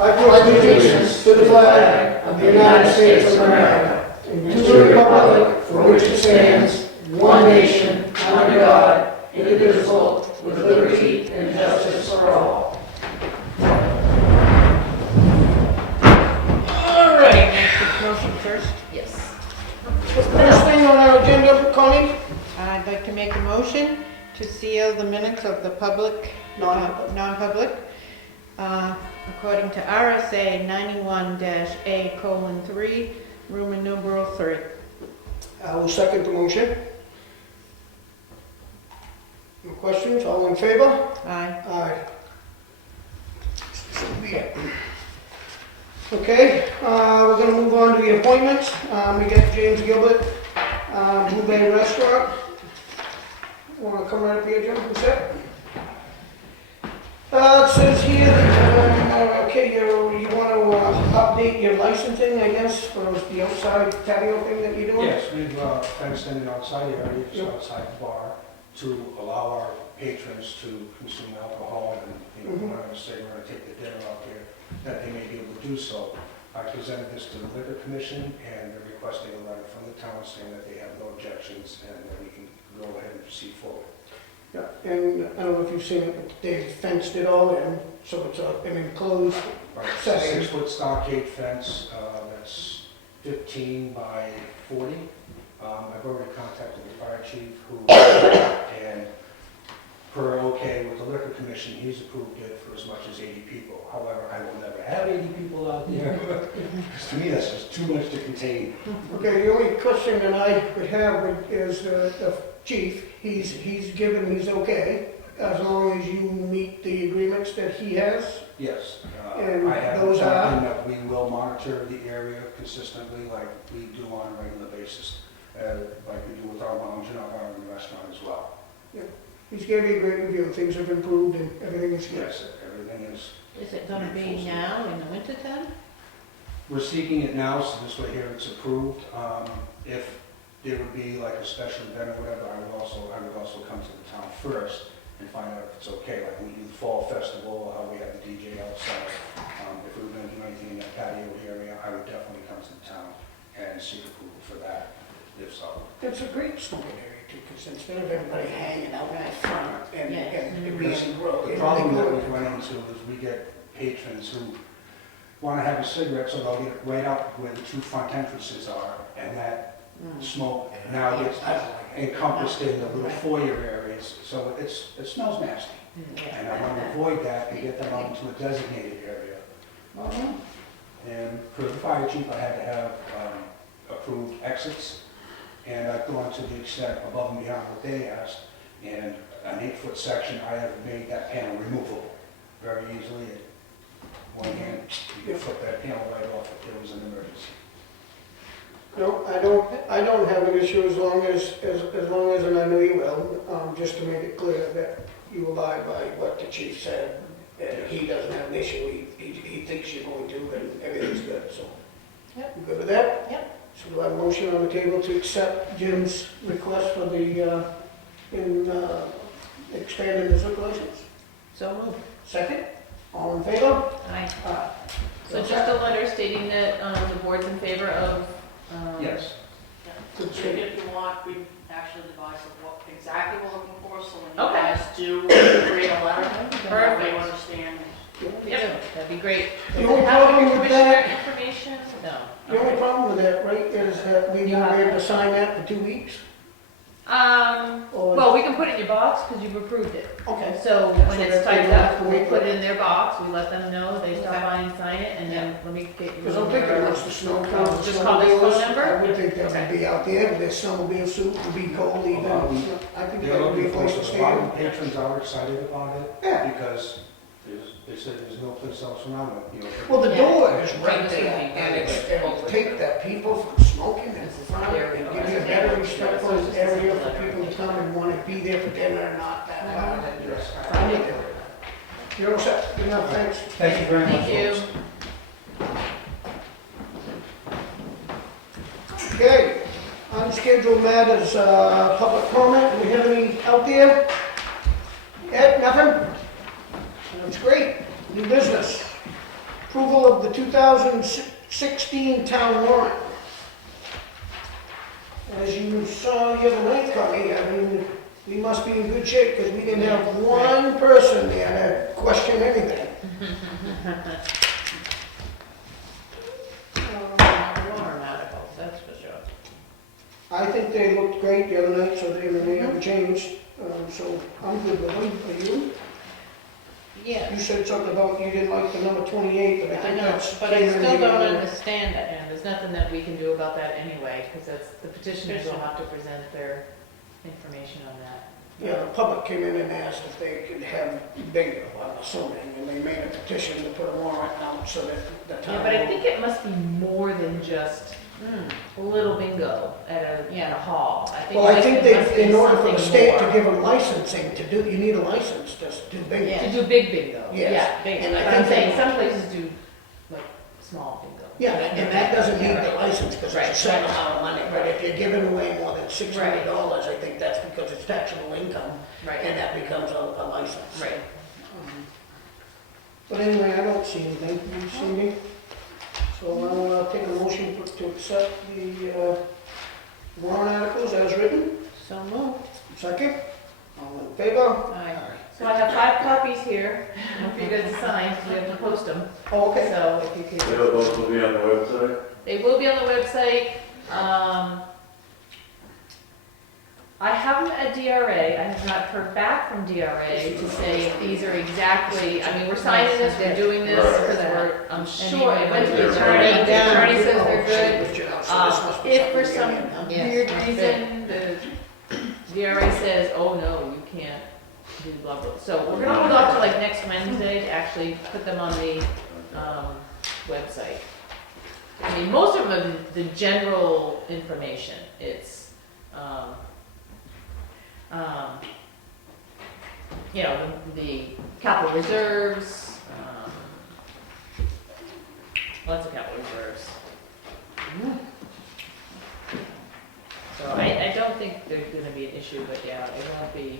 I pledge allegiance to the flag of the United States of America and to the republic for which it stands, one nation, under God, indivisible, with liberty and justice for all. All right. Motion first. Yes. First thing on our agenda, Connie? I'd like to make a motion to seal the minutes of the public, non-public, according to RSA 91-A:3, Roman numeral 3. I will second the motion. No questions? All in favor? Aye. Aye. Okay, we're gonna move on to the appointments. We got James Gilbert, Blue Bay Restaurant. Wanna come right up here, Jim? Who's that? It says here, okay, you wanna update your licensing, I guess, for the outside patio thing that you're doing? Yes, we've fenced in the outside area, just outside the bar, to allow our patrons to consume alcohol, and we're not going to say we're going to take the dinner out there, that they may be able to do so. I presented this to the Liquor Commission, and they're requesting a letter from the town saying that they have no objections and that we can go ahead and proceed forward. Yeah, and I don't know if you've seen it, but they've fenced it all in, so it's an enclosed Right, it's a setting. 6-foot stockade fence, that's 15 by 40. I've already contacted the fire chief, and per okay with the Liquor Commission, he's approved it for as much as 80 people. However, I will never have 80 people out there. Because to me, that's just too much to contain. Okay, the only question that I would have is the chief, he's okay, as long as you meet the agreements that he has. Yes. And I have those are? something that we will monitor the area consistently like we do on a regular basis, like we do with our lounge and our bar and restaurant as well. He's gave me a great review, things have improved and everything is good. Yes, everything is. Is it gonna be now in the winter time? We're seeking it now, so this way here it's approved. If there would be like a special event or whatever, I would also come to the town first and find out if it's okay, like we do the fall festival, how we have the DJ outside. If we were gonna do anything in that patio area, I would definitely come to the town and seek approval for that, if so. It's a great smoking area too, because instead of everybody hanging out in front and Yes. it being gross. The problem that we've run into is we get patrons who wanna have a cigarette, so they'll get right up where the two front entrances are, and that smoke now gets encompassed in the little foyer areas, so it smells nasty. And I want to avoid that and get them out into a designated area. And for the fire chief, I had to have approved exits, and I've gone to the extent above and beyond what they asked, and an 8-foot section, I have made that panel removable very easily. One hand, you can flip that panel right off if there was an emergency. No, I don't have an issue as long as, and I know you will, just to make it clear that you abide by what the chief said, and he doesn't have an issue, he thinks you're going to, and everything's good, so. Yep. You good with that? Yep. So we'll have a motion on the table to accept Jim's request for the, expanding his liquor license. So moved. Second, all in favor? Aye. Aye. So just a letter stating that the board's in favor of. Yes. Good If state. you want, we actually devised what exactly we're looking for, so when you Okay. guys do create a letter, then Perfect. you understand. Yep. That'd be great. The only Have problem any with commissioner that, information? No. the only problem with that, right, is that we won't be able to sign that for 2 weeks? Or- Well, we can put it in your box because you've approved it. Okay. So when So it's that they typed don't have up, to we wait put for- it in their box, we let them know, they stop Okay. by and sign it, and then let me get you. Because I'm thinking once the snow comes, Just call this phone number? I would think that would be out there, with their snowmobile suit, would be cold even. I think that would be a place to A lot stand. of patrons are excited about it, Yeah. because they said there's no place else around it, you know. Well, the Yeah. door is right This would there, be and very it'll good. take that people from smoking and This is front, very and good. give you a better respectful area for people to come and want to be there for dinner, not that hard. and just find it. You're all set, good enough, thanks. Thank you very much. Thank you. folks. Okay, unscheduled matters, public comment, do we have any out there? Ed, nothing? That's great, new business. Approval approval of the 2016 town warrant. As you saw the other night, Connie, I mean, we must be in good shape because we didn't have one person there to question anything. Warrant articles, that's for sure. I think they looked great the other night, so they haven't changed. So I'm good with them. Are you? Yeah. You said something about you didn't like the number 28, but I I think know, that's. but I still don't understand it, and There's nothing that we can do about that anyway, because that's, the petitioners will have to present their information on that. Yeah, the public came in and asked if they could have bingo, I'm assuming, and they made a petition to put a warrant out so that the town. Yeah, but I think it must be more than just a little bingo at a hall. Well, I think it must they, be in order for the something state to more. give them licensing to do, you need a license to do bingo. Yeah. To do big bingo, Yes. yeah. Big. And I But I'm think saying they- some places do like small bingo. Yeah, and that doesn't need the license because Right. it's a certain amount of money. But Right. if you're giving away more than $600, I think that's because it's taxable income, Right, and that becomes a license. right. But anyway, I don't see anything. You see me? So I'll take a motion to accept the warrant articles as written. So moved. Second? All in favor? Aye. So I have 5 copies here, for you guys to sign, because we have to post them. Oh, okay. So if you could. They'll both be on the website? They will be on the website. I have them at DRA. I have not heard back from DRA to say if these are exactly, I mean, we're signing this, we're doing this, because we're, I'm sure, I went to the attorney, the attorney says they're good. If for some weird Yes, reason, the DRA says, oh no, you can't do blah blah. So we're gonna hold off till like next Wednesday to actually put them on the, website. I mean, most of them are the general information. It's, you know, the capital reserves, lots of capital reserves. So I don't think there's gonna be an issue, but yeah, it won't be,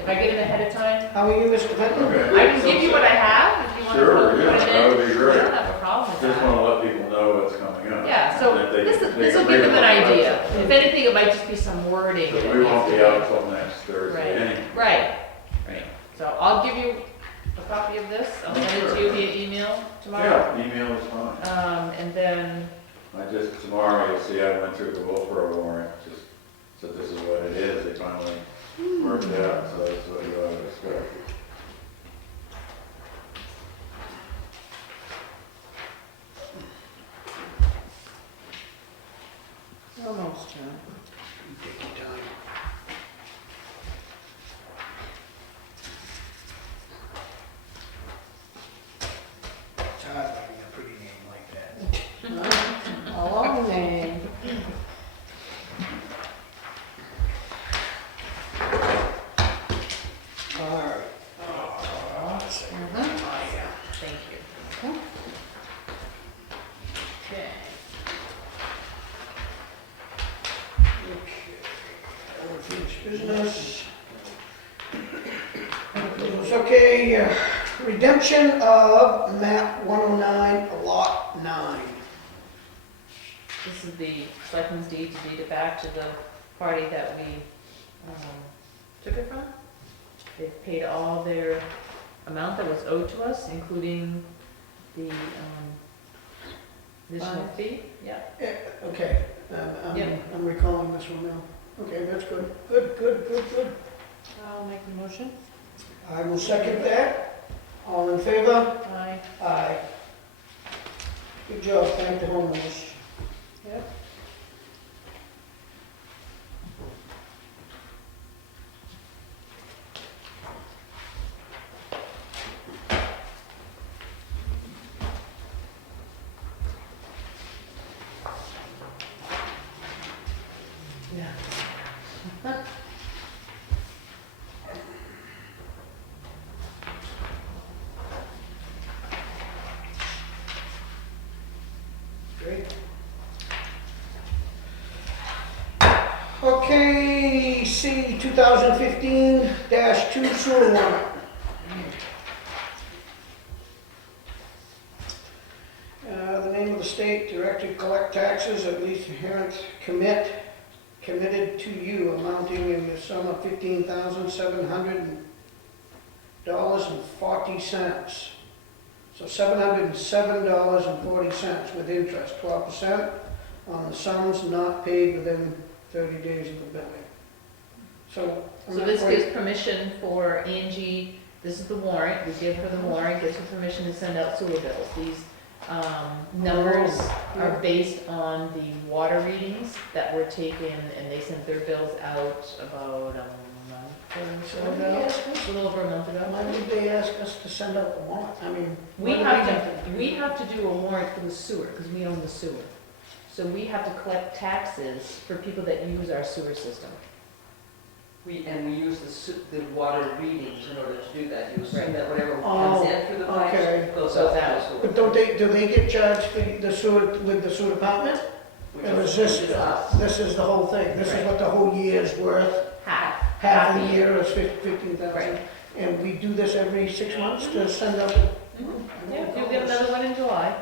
if I get it ahead of time, How are you, Mr. Benton? Okay. I can give you what I have, if you want to Sure, put it in. yeah, that would be great. I don't have a problem with Just that. want to let people know what's coming up. Yeah, so That they- this they will can give read them an on the idea. website. If anything, it might just be some wording. So that we needs won't to be be- out till next Thursday Right, anyway. right. So I'll give you a copy of this, I'll send it to you via email tomorrow. Yeah, email is fine. And then, I just, tomorrow you'll see I went through the Wolfboro warrant, just, so this is what it is, they finally worked it out, so that's what you ought to expect. Almost, John. Take your time. It's hard having a pretty name like that. A long name. All right. thank you. Okay. Unfinished business. It's okay, redemption of map 109, lot 9. This is the selectmen's deed to deed it back to the party that we took it from. They've paid all their amount that was owed to us, including the additional Fine. fee. Yeah. Okay, Yeah. I'm recalling this one now. Okay, that's good. Good. I'll make the motion. I will second that. All in favor? Aye. Aye. Good job, thank the homeowners. Yep. Yeah. Great. Okay, C 2015-2 sewer warrant. state directed collect taxes at least inherent committed to you amounting in the sum of $15,700.40. So $707.40 with interest, 12% on the sums not paid within 30 days of the billing. So. I'm So not this quite- gives permission for Angie, this is the warrant, we give her the warrant, gives her permission to send out sewer bills. These numbers are based on the water readings that were taken, and they sent their bills out about a month or so Why did they ago, ask us? a little over a month ago. Why did they ask us to send out the warrant? I mean. We what do have do? to do a warrant for the sewer, because we own the sewer. So we have to collect taxes for people that use our sewer system. We use the water readings in order to do that. You assume Right. that whatever Oh, comes in through the pipes okay. goes Goes out. out. But do they get charged for the sewer, with the sewer department? Which Or is is this, us. this is the whole thing? This is Right. what the whole year's worth? Half. Half a a year is 15,000? Right. And we do this every 6 months to send out? Yeah, you'll get another one in July.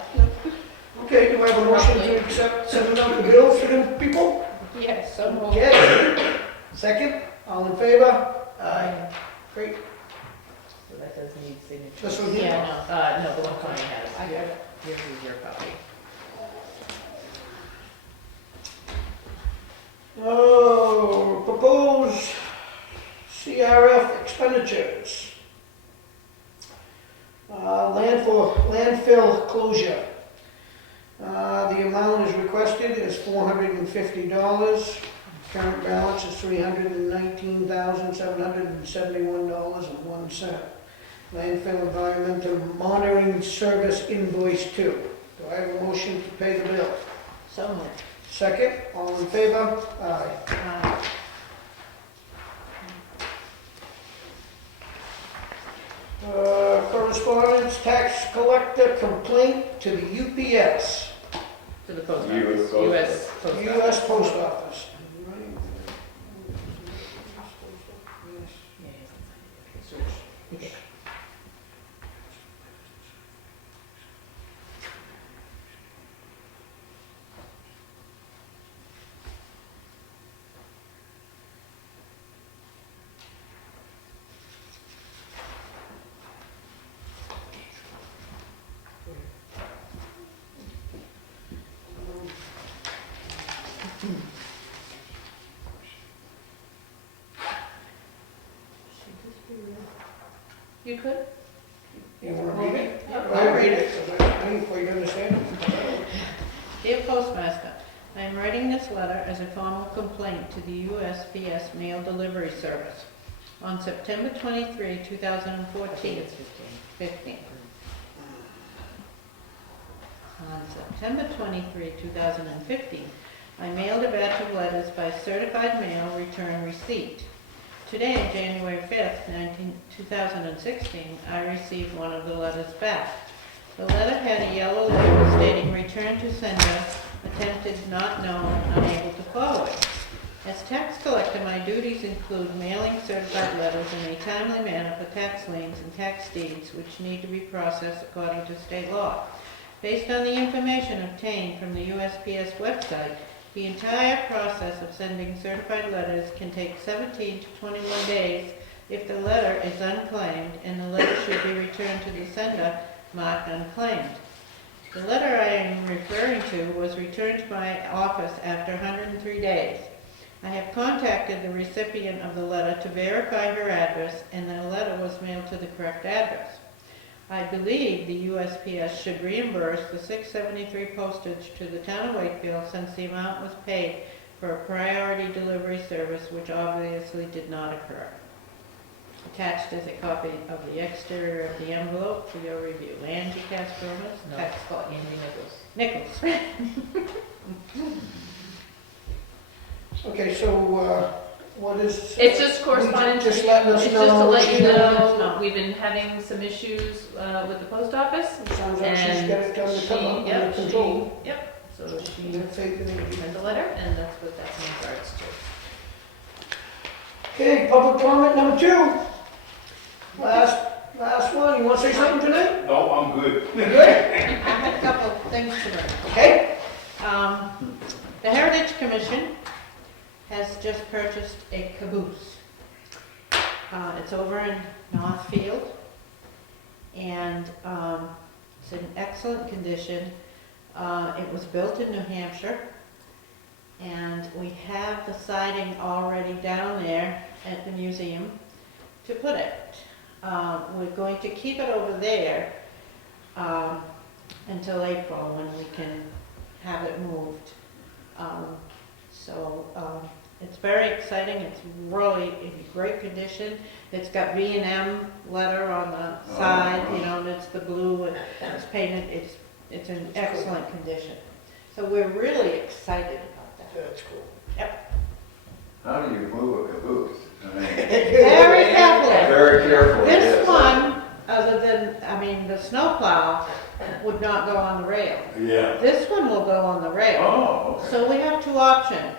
Okay, do I have a motion Roughly. to accept, sending out the bills for the people? Yes, so moved. Okay. Second, all in favor? Aye. Great. So that does need signature. This one here? Yeah, no, the one Connie has. I got it. Here's your copy. Oh, proposed CRF expenditures. Landfill closure. The amount is requested is $450. Current balance is $319,771.01. Landfill environmental monitoring service invoice 2. Do I have a motion to pay the bill? So moved. Second, all in favor? Aye. Correspondence, tax collector complaint to the UPS, To the post US office. Post US Post US Office. Post Office. Yeah. You could? You want to read it? Yep, I'll I'll read it. because I didn't quite understand it. Dear Postmaster, I am writing this letter as a formal complaint to the USPS Mail Delivery Service. On September 23, 2014, It's 15. On September 23, 2015, I mailed a batch of letters by certified mail return receipt. Today, January 5th, 2016, I received one of the letters back. The letter had a yellow label stating return to sender, attempted, not known, unable to forward. As tax collector, my duties include mailing certified letters in a timely manner for tax liens and tax deeds which need to be processed according to state law. Based on the information obtained from the USPS website, the entire process of sending certified letters can take 17 to 21 days if the letter is unclaimed, and the letter should be returned to the sender marked unclaimed. The letter I am referring to was returned to my office after 103 days. I have contacted the recipient of the letter to verify her address, and the letter was mailed to the correct address. I believe the USPS should reimburse the $6.73 postage to the town of Wakefield since the amount was paid for a priority delivery service which obviously did not occur. Attached is a copy of the exterior of the envelope for your review. Angie Castronis, No, tax it's called Andy Nichols. Nichols. Okay, so, what is? It's just correspondence. Just letting us It's know. just to let you know. know, we've been having some issues with the post office. It sounds like she's got it done to come up under Yep, control. so she Good faith in it. sent a letter, and that's what that's in regards to. Okay, public comment number 2. Last one, you wanna say something tonight? No, I'm good. You good? I had a couple of things to bring. Okay. The Heritage Commission has just purchased a caboose. It's over in Northfield, and it's in excellent condition. It was built in New Hampshire, and we have the siding already down there at the museum to put it. We're going to keep it over there until April, when we can have it moved. It's very exciting. It's really in great condition. It's got V&M letter on the side, you know, and it's the blue, and it's painted. It's in excellent condition. So we're really excited about that. That's cool. How do you move a caboose? I mean, Very carefully. very careful. This one, other than, I mean, the snowplow would not go on the rail. Yeah. This one will go on the rail. Oh, okay. So we have two options.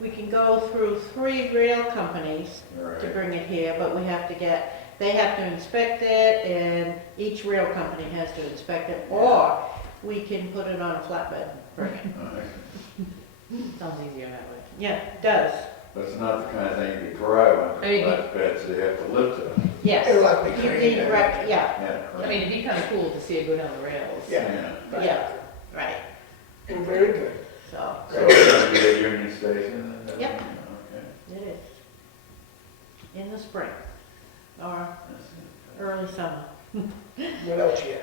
We can go through 3 rail companies to Right. bring it here, but they have to inspect it, and each rail company has to inspect it, or we can put it on a flatbed and bring it. Sounds easier that way. Yeah, it does. But it's not the kind of thing you can drive on, I mean, flatbed, so you have to lift it. Yes. It'll have to be You craned need down. yeah, Yeah. I mean, it'd be kind of cool to see it go down the rails. Yeah. But- yeah, right. Very good. So, So it's gonna be a Union Station? And Yep. Okay. it is. In the spring, or early summer. What else you have?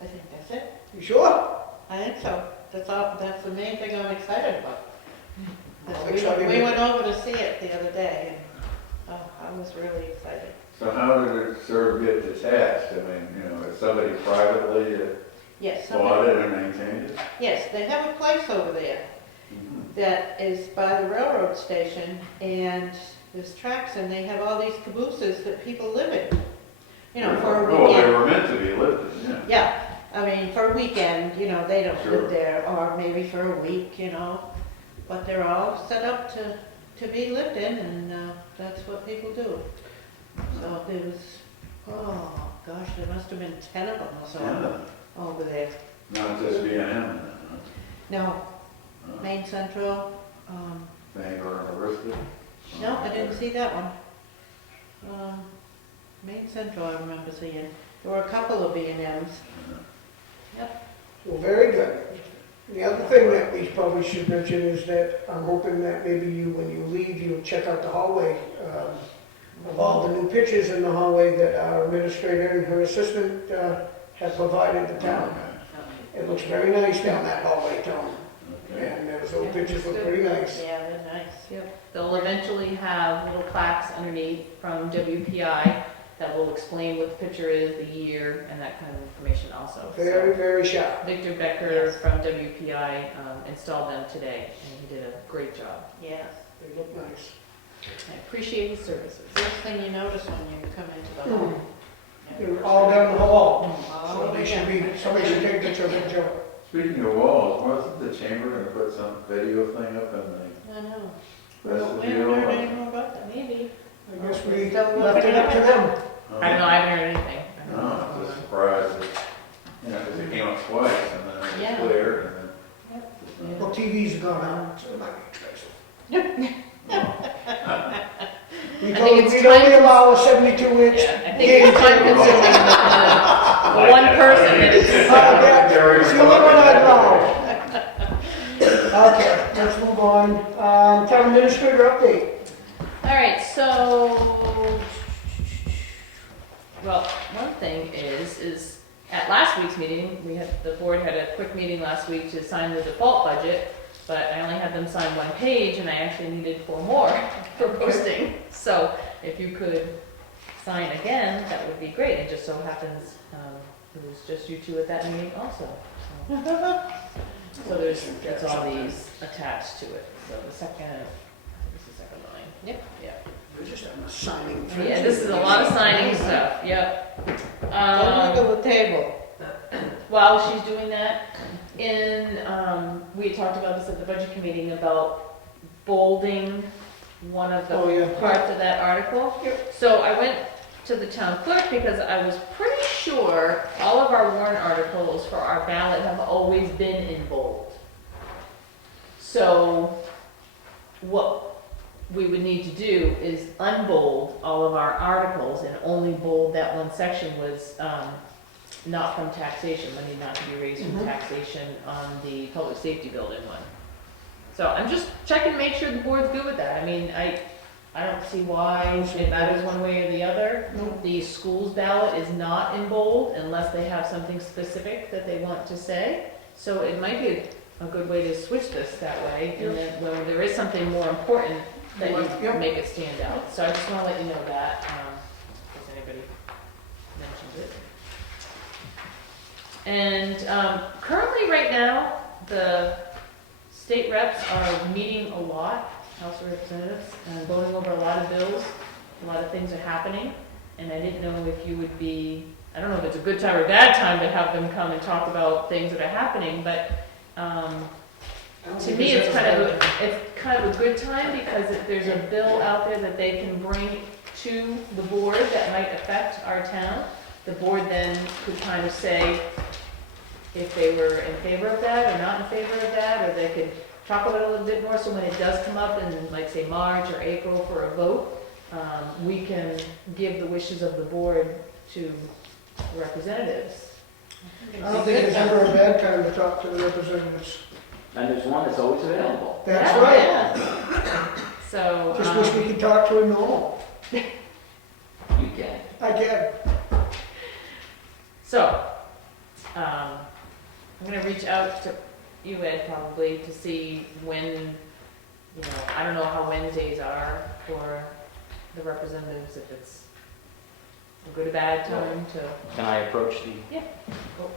I think that's it. You sure? I think so. That's all, that's the main thing I'm excited about. I'm excited. We went over to see it the other day, and I was really excited. So how did it sort of get detached? I mean, you know, is somebody privately Yes, bought it and maintained it? yes, they have a place over there that is by the railroad station, and there's tracks, and they have all these cabooses that people live in, you know, for a Oh, they weekend. were meant to be lived in, yeah. Yeah, I mean, for a weekend, you know, they don't Sure. live there, or maybe for a week, you know, but they're all set up to be lived in, and that's what people do. So there was, oh gosh, there must have been 10 of them or so Yeah. over there. Not just B&M, then, No, huh? Maine Central, Bangor University? no, I didn't see that one. Maine Central I remember seeing. There were a couple of B&Ms. Well, very good. The other thing that we probably should mention is that I'm hoping that maybe you, when you leave, you'll check out the hallway, of all the new pictures in the hallway that our administrator and her assistant have provided the town. It looks very nice down that hallway, Tom. Okay. And those old pictures look pretty nice. Yeah, they're nice. Yep. They'll eventually have little plaques underneath from WPI that will explain what the picture is, the year, and that kind of information also. Very, So very sharp. Victor Becker from WPI installed them today, and he did a great job. Yes. They look nice. I appreciate his services. First thing you notice when you come into the hall. They're all down the hall, All so over they should again. be, somebody should take picture of it, Joe. Speaking of walls, wasn't the chamber gonna put some video thing up in I know. the We haven't vestibule? heard any more about that. Maybe. I guess we Still left it up to them. I don't know, I haven't heard anything. I don't No, know. I'm just surprised that, you know, because it came up twice and then it Yeah. was clear and then. Well, TV's gone out, so it might be expensive. We I told, think it's we'd only time- allow a 72-inch. Yeah, I think it's time consuming the one person that is. It's the only one I'd allow. Okay, let's move on. Town administrator update. All right, so, well, one thing is at last week's meeting, the board had a quick meeting last week to sign the default budget, but I only had them sign one page, and I actually needed 4 more for posting. So if you could sign again, that would be great. It just so happens, it was just you two at that meeting also. So it's all these attached to it. So the second, I think it's the second line. Yep, yeah. We're just having a signing. Yeah, this is a lot of signing stuff, yep. Don't look at the table. While she's doing that, we had talked about this at the budget committee about bolding one of Oh, the yeah. parts of that article. So I went to the town clerk because I was pretty sure all of our warrant articles for our ballot have always been in bold. So what we would need to do is unbold all of our articles and only bold that one section was, not from taxation, money not to be raised from taxation on the public safety building one. So I'm just checking to make sure the board's good with that. I mean, I don't see why it matters one way or the other. The school's ballot is not in bold unless they have something specific that they want to say. So it might be a good way to switch this that way, and then when there is something more important, that you make it stand out. So I just wanna let you know that, in case anybody mentions it. And currently, right now, the state reps are meeting a lot, House of Representatives, and voting over a lot of bills. A lot of things are happening, and I didn't know if you would be, I don't know if it's a good time or bad time to have them come and talk about things that are happening, but to me, it's kind of a good time because if there's a bill out there that they can bring to the board that might affect our town, the board then could kind of say if they were in favor of that or not in favor of that, or they could talk about it a little bit more, so when it does come up in, like, say, March or April for a vote, we can give the wishes of the board to representatives. I don't think it's ever a bad time to talk to the representatives. And there's one that's always available. That's Yeah, right. yeah. So, Just wish we could talk to him normal. You can. I can. so, I'm gonna reach out to you, Ed, probably, to see when, you know, I don't know how Wednesdays are for the representatives, if it's a good or bad time to. Can I approach the? Yeah. Oh,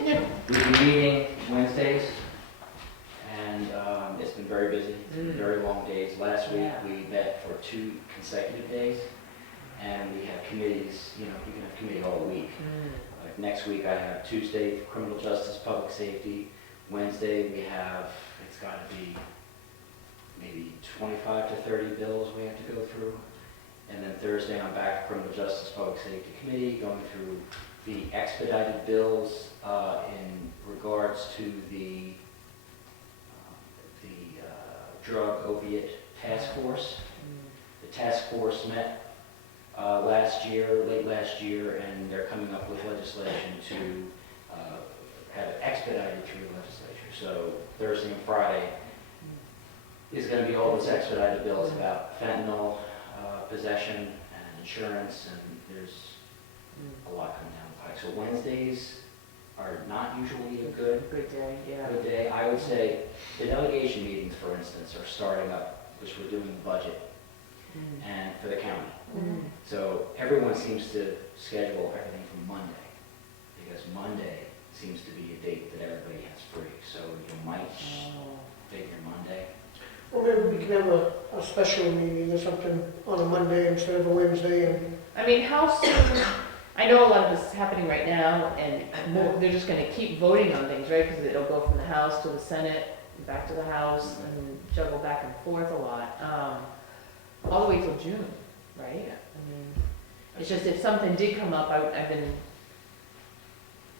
Yes, we've been meeting Wednesdays, and it's been very busy, very long days. Last week, Yeah. we met for 2 consecutive days, and we have committees, you know, you can have committee all week. Like next week, I have Tuesday, criminal justice, public safety. Wednesday, we have, it's gotta be maybe 25 to 30 bills we have to go through. And then Thursday, I'm back to criminal justice, public safety committee, going through the expedited bills in regards to the drug opiate task force. The task force met late last year, and they're coming up with legislation to have it expedited through the legislature. So Thursday and Friday is going to be all those expedited bills about fentanyl, possession, and insurance, and there's a lot coming down the pike. So Wednesdays are not usually a good day, yeah. good day. I would say the delegation meetings, for instance, are starting up, which we're doing the budget and for the county. So everyone seems to schedule everything for Monday, because Monday seems to be a date that everybody has free. So you might figure Monday. Well, maybe we can have a special meeting or something on a Monday instead of a Wednesday, and I mean, how soon, I know a lot of this is happening right now, and they're just gonna keep voting on things, right? Because it'll go from the House to the Senate, back to the House, and juggle back and forth a lot, all the way till June, right? I mean, it's just if something did come up, I've been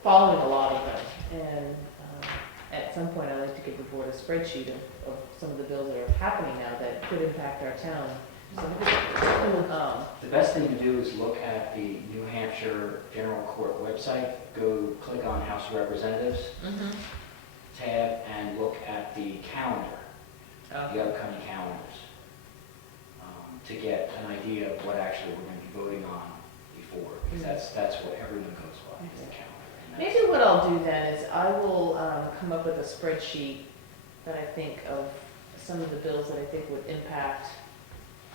following a lot of them, and at some point, I'd like to give the board a spreadsheet of some of the bills that are happening now that could impact our town. The best thing to do is look at the New Hampshire General Court website, go click on House of Representatives tab, and look at the calendar, the upcoming calendars, to get an idea of what actually we're going to be voting on before, because that's what everyone goes by, is the calendar. And that's- Maybe what I'll do then is I will come up with a spreadsheet that I think of some of the bills that I think would impact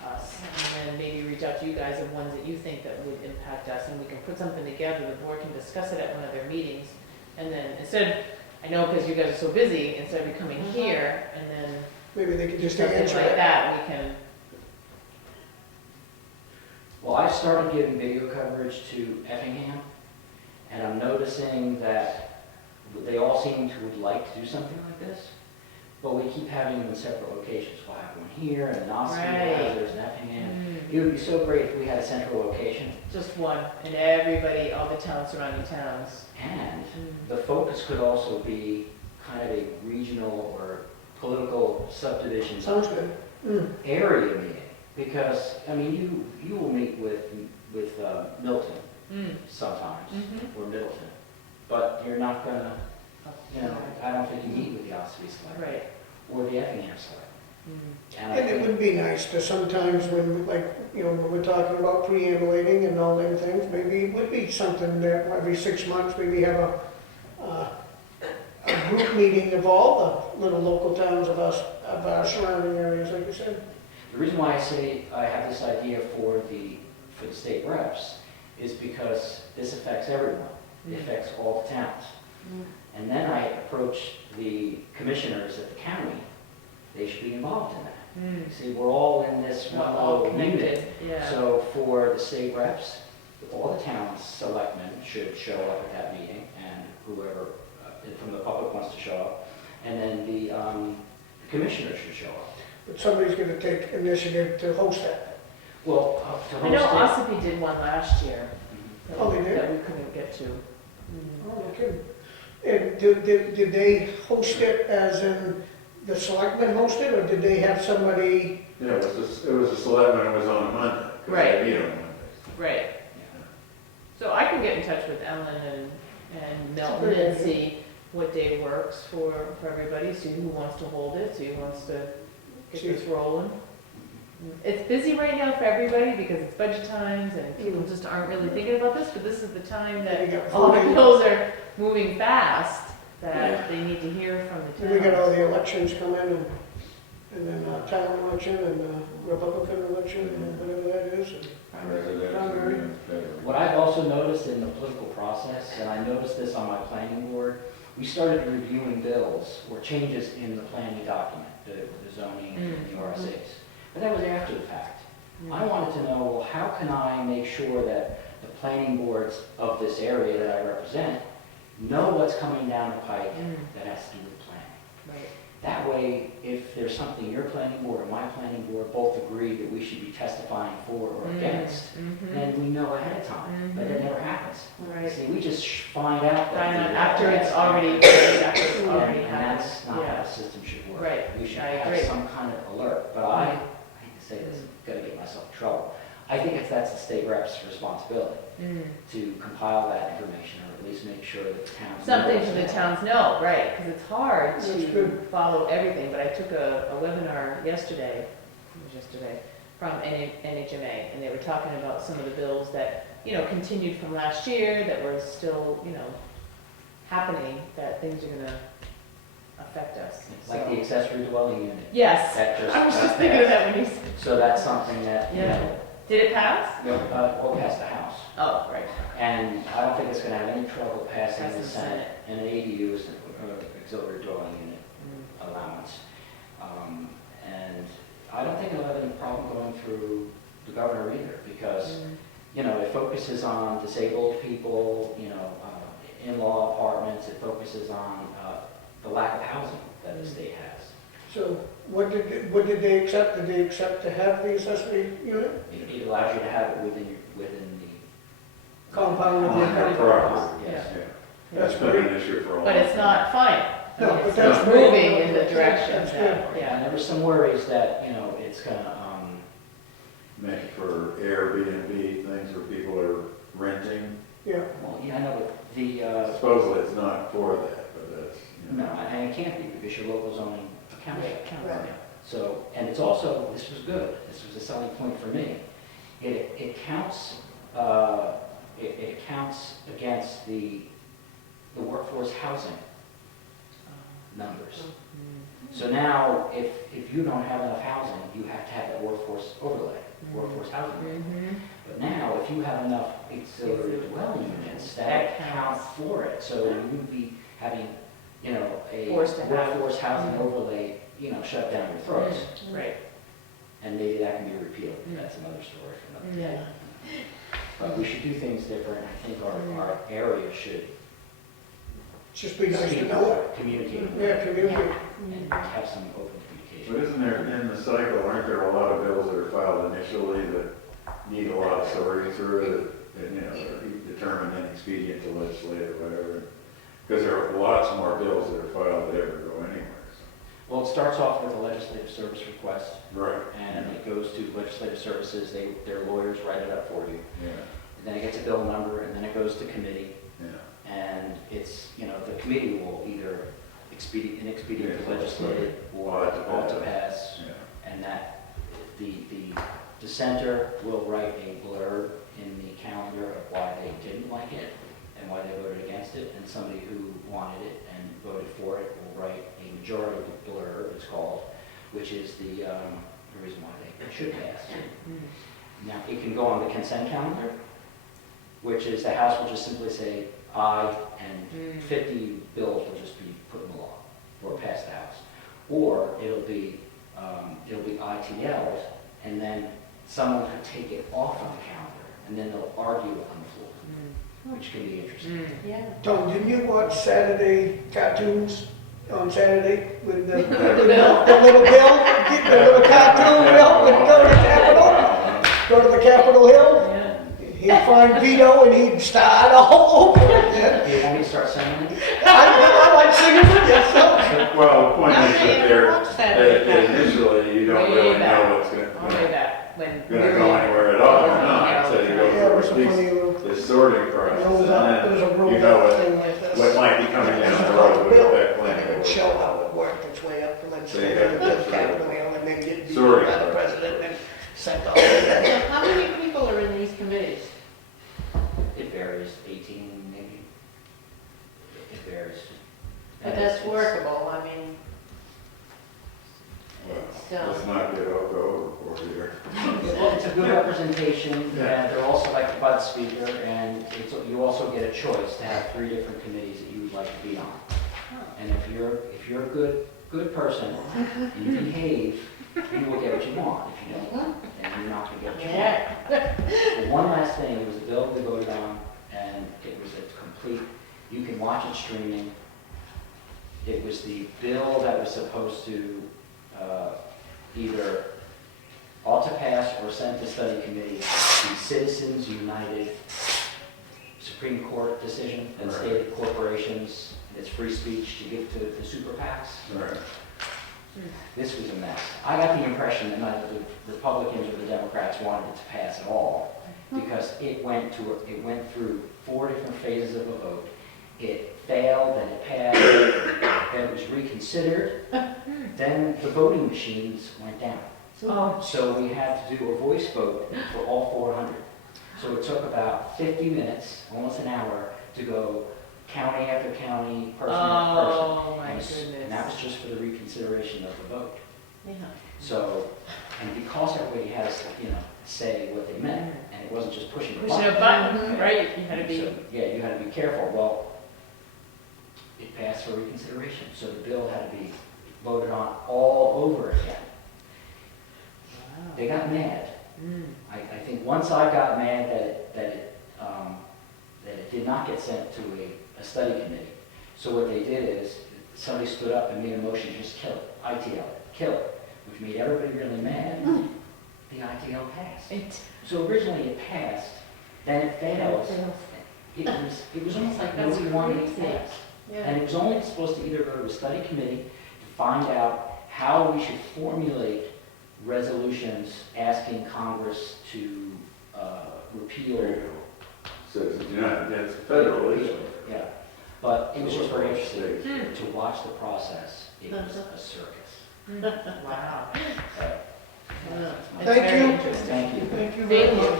us, and then maybe reach out to you guys of ones that you think that would impact us, and we can put something together, the board can discuss it at one of their meetings, and then instead of, I know because you guys are so busy, instead of coming here, and then maybe they could just something answer like it. that, we can. Well, I started giving video coverage to Effingham, and I'm noticing that they all seem to would like to do something like this, but we keep having them in separate locations. We'll have one here, and Osseo, Right. there's an Effingham. Mm. It would be so great if we had a central location, Just one, and everybody, all the towns, surrounding towns. and Mm. the focus could also be kind of a regional or political subdivision Sounds good. area meeting. Because, I mean, you will meet with Milton Mm. sometimes, Mhm. or Middleton, but you're not gonna, you know, I don't think you meet with the Osseo Selectmen Right. or the Effingham Selectmen. Mm. And I And it think, would be nice to sometimes when, like, you know, when we're talking about preambulating and all them things, maybe it would be something that every 6 months, maybe have a group meeting of all the little local towns of our surrounding areas, like you said. the reason why I say I have this idea for the state reps is because this affects everyone. It affects all the towns. Mm. And then I approach the commissioners at the county, they should be involved in that. Mm. See, we're all in this one All little unit. connected, yeah. So for the state reps, all the town's selectmen should show up at that meeting, and whoever from the public wants to show up, and then the commissioners should show up. But somebody's gonna take initiative to host that. Well, to I know host it. Ossipee did one last year. Mhm. that Oh, we- they did? That we couldn't get to. Mm. Oh, no kidding. And did they host it as in the selectmen hosted, or did they have somebody? Yeah, it was a selectmen, it was on a Monday. 'cause they Right. meet on Mondays. Right. So I can get in touch with Ellen and Milton Good and idea. see what day works for everybody, see who wants to hold it, see who wants to get this rolling. It's busy right now for everybody because it's budget times and people just aren't really thinking about this, but this is the time that We got all the voting. bills are moving fast, that Yeah. they need to hear from the And we got all towns. the elections coming, and then town election, and Republican election, and whatever that is. and- Residential and federal. What I've also noticed in the political process, and I noticed this on my planning board, we started reviewing bills or changes in the planning document, the zoning and the RSAs. But that was after the fact. I wanted to know, well, how can I make sure that the planning boards of this area that I represent know what's coming down the pike that has to do with planning? Right. That way, if there's something your planning board or my planning board both agree that we should be testifying for or against, Mhm. then we know ahead of time, but that never happens. Right. See, we just find out that. Find out we- after it's already happened. And that's not how Yeah. the system should work. Right, We should I have agree. some kind of alert, but I hate to say this, gotta get myself in trouble. I think that's the state rep's responsibility, Mm. to compile that information, or at least make sure that the towns. Something know to the what's towns know, right, because it's hard That's to good. follow everything, but I took a webinar yesterday, from NHMA, and they were talking about some of the bills that, continued from last year, that were still, happening, that things are gonna affect us. Like the So- accessory dwelling unit. Yes, That just. I was got just thinking of passed. that when you said, So that's something that, you Yeah. know, did it pass? will pass the House. Oh, right. And I don't think it's gonna have any trouble passing Pass the the Senate. And an ADU is an auxiliary dwelling unit Mm. allowance. And I don't think it'll have any problem going through the governor either, because, it focuses on disabled people, in-law apartments, it focuses on the lack of housing that the state has. So what did they accept? Did they accept to have the accessory unit? It allows you to have it within the. Compound of the On property. property, Yes. yeah. That's That's been great. an issue for a long time. But it's not fine. No, but It's that's not great. moving in the direction That's that, good. yeah. And there were some worries that, it's gonna, Meant for Airbnb, things where people are renting. Yeah, well, I know, but the, Supposedly it's not for that, but that's, no, and it can't be because your local zoning accounts for it. Right. So, and it's also, this was good, this was a selling point for me. It counts, it accounts against the workforce housing numbers. So now, if you don't have enough housing, you have to have that workforce overlay, workforce housing. Mhm. But now, if you have enough auxiliary dwelling units that count for it, so you would be having, a Forced to have. workforce housing overlay, shut down your throats. Right. And maybe that can be repealed, that's another story for another day. But we should do things different, I think our area should just be nice to know it. Communicate. Yeah, communicate. And have some open communication. But isn't there, in the cycle, aren't there a lot of bills that are filed initially that need a lot of sorting through that, you know, are determined inexpedient to legislate or whatever? Because there are lots more bills that are filed that ever go anywhere. Well, it starts off with a legislative service request, Right. and it goes to legislative services, their lawyers write it up for you. Yeah, And then it gets a bill number, and then it goes to committee, yeah. and it's, you know, the committee will either inexpedient to legislate or Ought to to pass, Yeah. and that the dissenter will write a blurb in the calendar of why they didn't like it and why they voted against it, and somebody who wanted it and voted for it will write a majority blurb, it's called, which is the reason why they should pass. Now, it can go on the consent calendar, which is the House will just simply say aye, and 50 bills will just be put in the law or pass the House. Or it'll be ITL'd, and then someone could take it off of the calendar, and then they'll argue it on the floor, which can be interesting. Yeah. Tom, didn't you watch Saturday cartoons on Saturday with the little bill? The little cartoon bill would go to the Capitol, go to the Capitol Hill. Yeah. He'd find Vito and he'd start all over again. Do you want me to start singing it? I like singing with you, so. Well, the point is Not that really they're, watched that. that initially, you don't Way really back. know what's I'll say that, when. gonna go anywhere at all, or not, until you Yeah, it go was a through funny these, little, this sorting process, there was and a then roll you know up thing like this. what might be coming down the It's road called a with bill. that It plan. would show how it worked its way up and then So straight you to have the to go through Capitol Hill and then get vetoed sorting by the process. president and sent all over. So how many people are in these committees? It varies, 18 maybe. It varies. But And that's it's- workable, I mean, it's, Let's not get overboard here. Well, it's a good representation, Yeah. and they're all selected by the speaker, and you also get a choice to have 3 different committees that you would like to be on. And if you're a good person, and you behave, you will get what you want. If you don't, then you're not gonna get what you want. But one last thing, it was a bill we voted on, and it was a complete, you can watch it streaming. It was the bill that was supposed to either ought to pass or send to study committee, the Citizens United Supreme Court decision that Right. stated corporations, it's free speech to give to the super PACs. Right. This was a mess. I got the impression that neither the Republicans or the Democrats wanted it to pass at all, because it went through 4 different phases of a vote. It failed, then it passed, then it was reconsidered, then the voting machines went down. Oh, So we had to do a voice vote for all 400. So it took about 50 minutes, almost an hour, to go county after county, person after person. oh my And that goodness. was just for the reconsideration of the vote. yeah. So, and because everybody has, say what they meant, and it wasn't just pushing a button. Pushing a button, right, you had to be, So, yeah, you had to be careful. Well, it passed for reconsideration, so the bill had to be voted on all over again. They got mad. I think one side got mad that it did not get sent to a study committee. So what they did is, somebody stood up and made a motion, just kill it, ITL it, kill it, which made everybody really mad. The ITL passed. So originally it passed, then it failed. It was almost like nobody wanted it to pass. And it was only supposed to either go to a study committee to find out how we should formulate resolutions asking Congress to repeal. Citizens United, that's a federal issue. Yeah, but it was just very interesting to watch the process. It was a circus. wow. It's Thank very you. interesting. Thank you. Thank you very Thank you.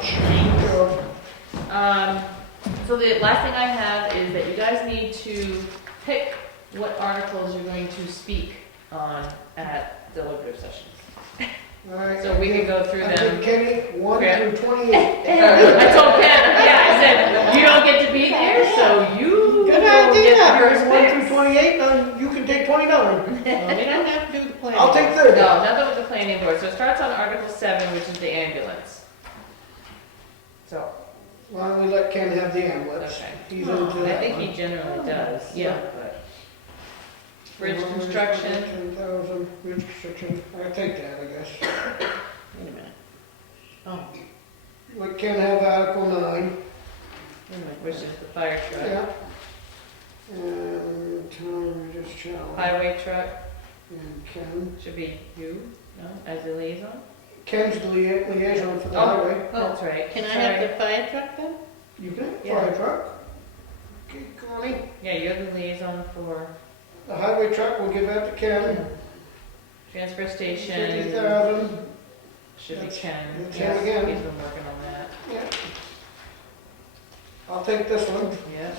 much. So the last thing I have is that you guys need to pick what articles you're going to speak on at deliberative sessions. All right. So we can go through I them. did Kenney, 1 Okay. through 28. I told Ken, I said, you don't get to be there, so you Good go idea. get the first 1 through picks. 28, then you can take 29. Well, we don't have to do the plan. I'll take 30. No, nothing with the planning board. So it starts on Article 7, which is the ambulance. So, Why don't we let Ken have the ambulance? Okay. He's into I that think one. he generally does. Yeah, but Bridge construction. 10,000, bridge construction, I take that, I guess. Wait a minute. Oh, We can have Article 9, wait a minute, which is the fire truck. yeah. And town just challenge, Highway truck and Ken. should be you, no, as the liaison? Ken's the liaison for the Oh. highway. That's right. Can I Sorry. have the fire truck then? You can have Yeah. fire truck. Okay, Connie, Yeah, you're the liaison for the highway truck, we'll give that to Ken. transfer station, 50,000, should be That's- Ken. that's Yes, him again. he's been working on that. yeah. I'll take this one, Yeah.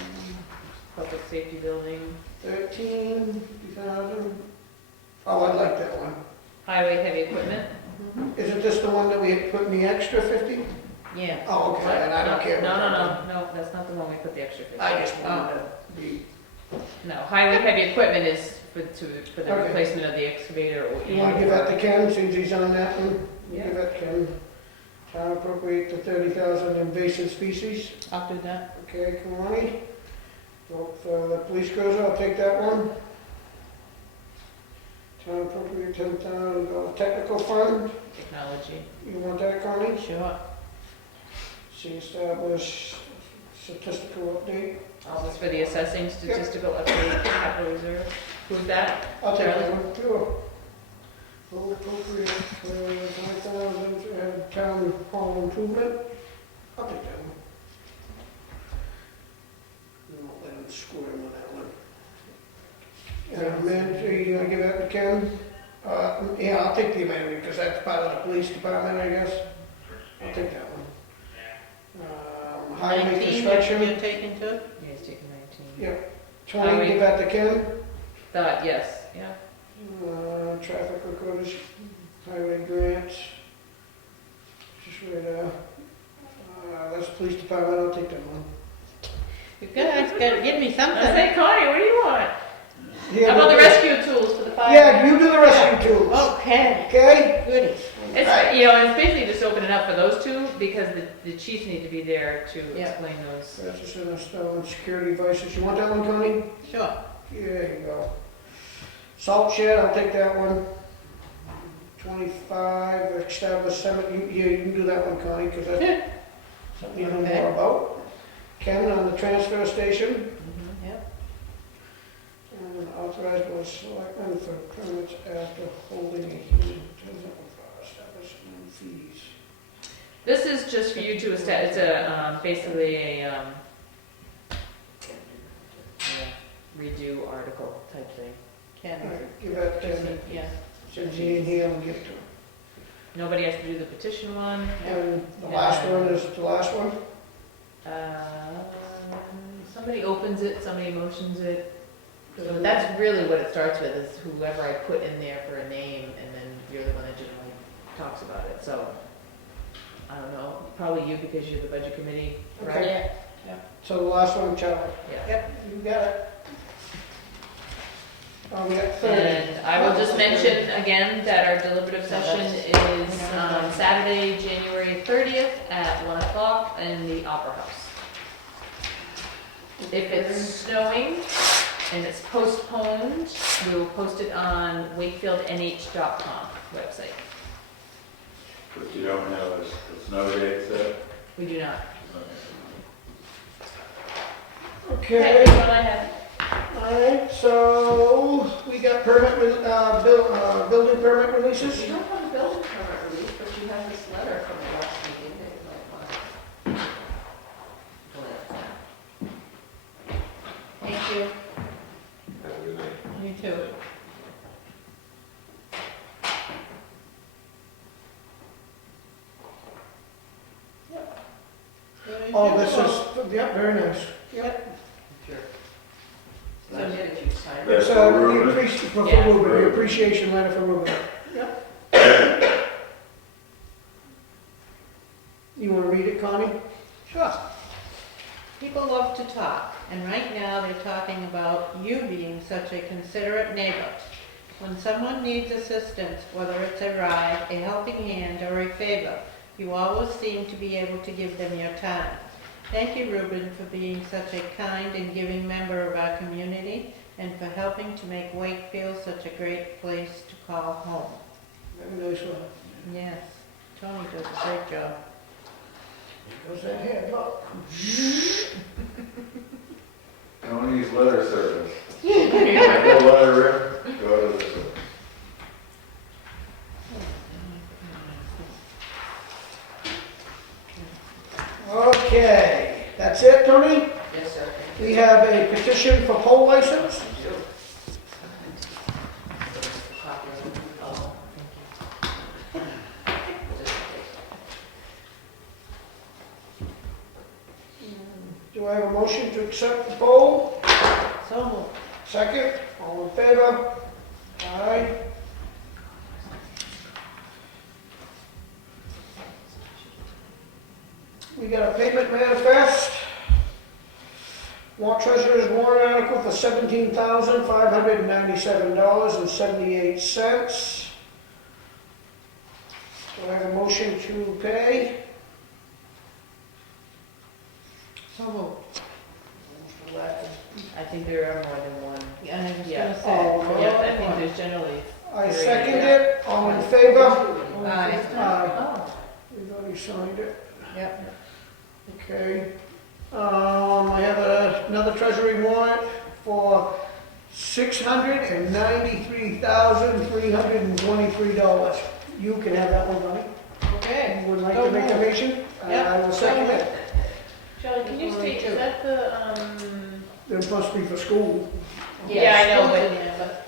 Public safety building, 50,000. Oh, I'd like that one. highway heavy equipment. Isn't this the one that we had put in the extra 50? Yeah. Oh, okay, and I don't care. No, about no, that. no, that's not the one we put the extra 50. I just wanted to be, No, highway heavy equipment is for the Okay. replacement of the excavator or. you wanna give that to Ken, since he's on that one? Yeah. Give that to Ken. Town appropriate the 30,000 invasive species. I'll do that. Okay, Connie. Vote for the police cruiser, I'll take that one. Town appropriate 10,000, technical fund, Technology. you want that, Connie? Sure. See establish statistical update. All this for the assessing statistical update, capital reserve. Who's that? I'll take that Charlie? one, sure. Vote appropriate, 5,000, town hall improvement, I'll take that one. We won't let him score him on that one. Manager, you gonna give that to Ken? Yeah, I'll take the amendment, because that's part of the police department, I guess. I'll take that one. Highway 19, construction, you're taking too? Yeah, he's taking 19. yeah, 20, give that to Ken. Yes, yeah. Traffic recorders, highway grants. Just right there. That's police department, I'll take that one. You guys gotta give me I something. say, Connie, what do you want? Yeah, How about the but- rescue tools for the fire? Yeah, you do the rescue tools, Okay, okay? goodies. It's, you know, it's basically just opening up for those two because the chiefs need to be there to Yeah. explain those. Purchase and install security devices, you want that one, Connie? Sure. Yeah, there you go. Salt shed, I'll take that one. 25, establish cemetery, you can do that one, Connie, because that's something you know Okay. more about. Ken on the transfer station, Yep. and authorized by the selectmen for permits after holding a hearing. Establishing fees. This is just for you to establish, it's a, basically a, redo article type thing. Ken. Alright, give that to Ken. Yeah. Since he ain't here, I'll give it to him. Nobody has to do the petition one. And the last one is the last one? Somebody opens it, somebody motions it. So that's really what it starts with, is whoever I put in there for a name, and then you're the one that generally talks about it, so. I don't know, probably you because you're the budget committee, right? Okay. So the last one, Charlie. Yeah. Yep, you got it. We got 30. And I will just mention again that our deliberative session is Saturday, January 30th at 1 o'clock in the Opera House. If it's snowing and it's postponed, we will post it on WakefieldNH.com website. But you don't have a snow date set? We do not. Okay, That's what I have. alright, so we got permit, building permit releases? You don't have a building permit release, but you have this letter from the last meeting that you might want to glance at. Thank you. You too. Oh, this is, yep, very nice. Yep. Sure. So That's you- what you signed. That's So for we Ruben? appreciate, for Yeah. Ruben, the appreciation letter for Ruben. Yep. You wanna read it, Connie? Sure. People love to talk, and right now they're talking about you being such a considerate neighbor. When someone needs assistance, whether it's a ride, a helping hand, or a favor, you always seem to be able to give them your time. Thank you, Ruben, for being such a kind and giving member of our community, and for helping to make Wakefield such a great place to call home. Very nice one. Yes, Toni does a great job. Goes that head, look. Tony's letter service. Go letter in, go to this one. Okay, that's it, Tony? Yes, sir. We have a petition for poll license. Do I have a motion to accept the poll? So moved. Second, all in favor? Aye. We got a payment manifest. Treasurer's warrant article for $17,597.78. Do I have a motion to pay? So moved. I think there are more than one. Yeah, I was Yeah. gonna Oh, say. Yeah, I think there's generally. I second it, all in favor? Aye. Aye. Oh. We've already signed it. Yep. Okay. I have another treasury warrant for $693,323. You can have that one, Ronnie. Okay. Would like to make a motion? Yep. I will second it. Charlie, can you state, is that the, They're supposed to be for school. Yeah, I know, school's but- in there, but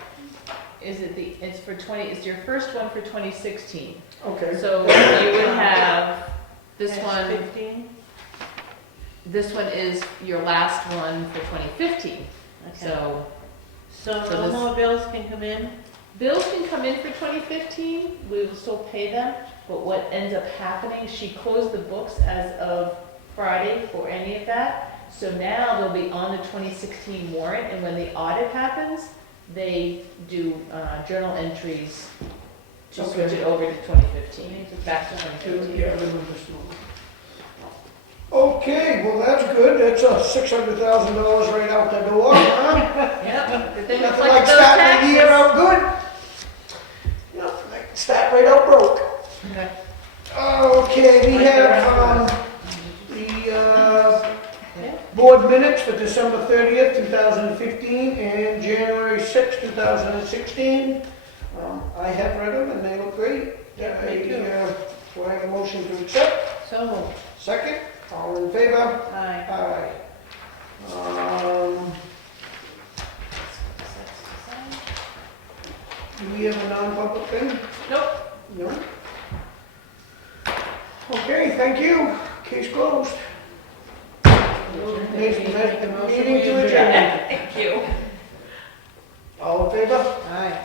is it the, it's for 20, it's your first one for 2016. Okay. So you would have this Dash one, 15? this one is your last one for 2015. Okay. So So so no this- more bills can come in? bills can come in for 2015, we will still pay them, but what ends up happening, she closed the books as of Friday for any of that. So now they'll be on the 2016 warrant, and when the audit happens, they do journal entries to switch Okay. it over to 2015, back to 2015. Yeah, I remember this one. Okay, well, that's good. That's $600,000 right out the door, huh? Yep, good thing it's Nothing like like those starting the year taxes. out good. Nothing like start right out broke. Okay. Okay, we have, the, board minutes for December 30th, 2015, and January 6th, 2016. I have read them, and they look great. Yeah, me too. Do I have a motion to accept? So moved. Second, all in favor? Aye. Aye. Do we have a non-public thing? Nope. No? Okay, thank you. Case closed. Meeting to adjourn. Thank you. All in favor? Aye.